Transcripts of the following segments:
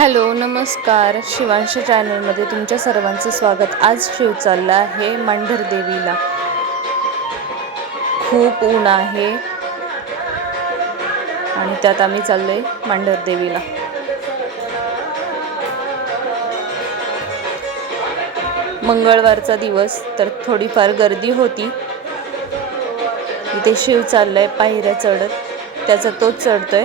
Hello नमस्कार, शिवांशी चॅनलमध्ये तुमच्या सर्वांचं स्वागत. आज शिव चालला आहे मांढर देवीला. खूप ऊन आहे आणि त्यात आम्ही चाललोय मांढर देवीला. मंगळवारचा दिवस तर थोडीफार गर्दी होती. इथे शिव चाललाय पायऱ्या चढत, त्याचा तोच चढतोय.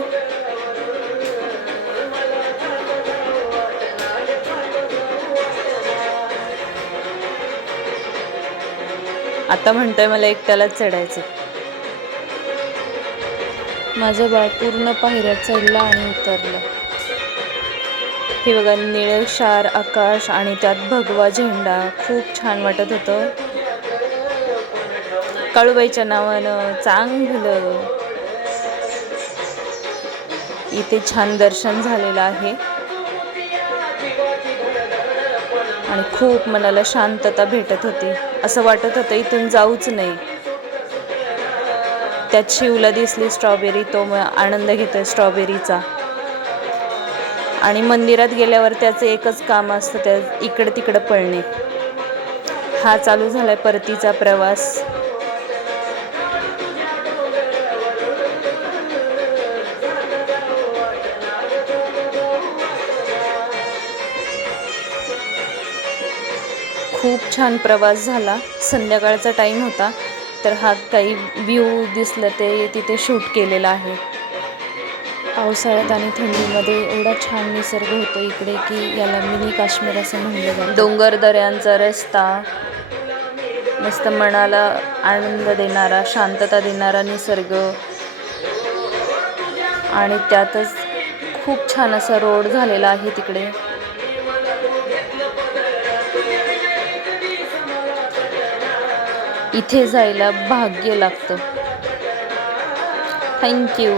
आता म्हणतोय मला एकट्यालाच चढायचं. माझं बाळ पूर्ण पायऱ्या चढला आणि उतरलं. हे बघा, निळेशार आकाश आणि त्यात भगवा झेंडा, खूप छान वाटत होतं. काळूबाईच्या नावानं चांगलं इथे छान दर्शन झालेलं आहे आणि खूप मनाला शांतता भेटत होती. असं वाटत होतं इथून जाऊच नाही. त्यात शिवला दिसली स्ट्रॉबेरी, तो आनंद घेतोय स्ट्रॉबेरीचा. आणि मंदिरात गेल्यावर त्याचं एकच काम असतं, त्या इकडं तिकडं पळणे. हा चालू झालाय परतीचा प्रवास. खूप छान प्रवास झाला. संध्याकाळचा टाईम होता, तर हा काही व्ह्यू दिसलं ते तिथे शूट केलेला आहे. पावसाळ्यात आणि थंडीमध्ये एवढा छान निसर्ग होतो इकडे की याला मिनी काश्मीर असं म्हणलं जातं. डोंगर दऱ्यांचा रस्ता, मस्त मनाला आनंद देणारा, शांतता देणारा निसर्ग आणि त्यातच खूप छान असा रोड झालेला आहे तिकडे. इथे जायला भाग्य लागतं. थँक्यू.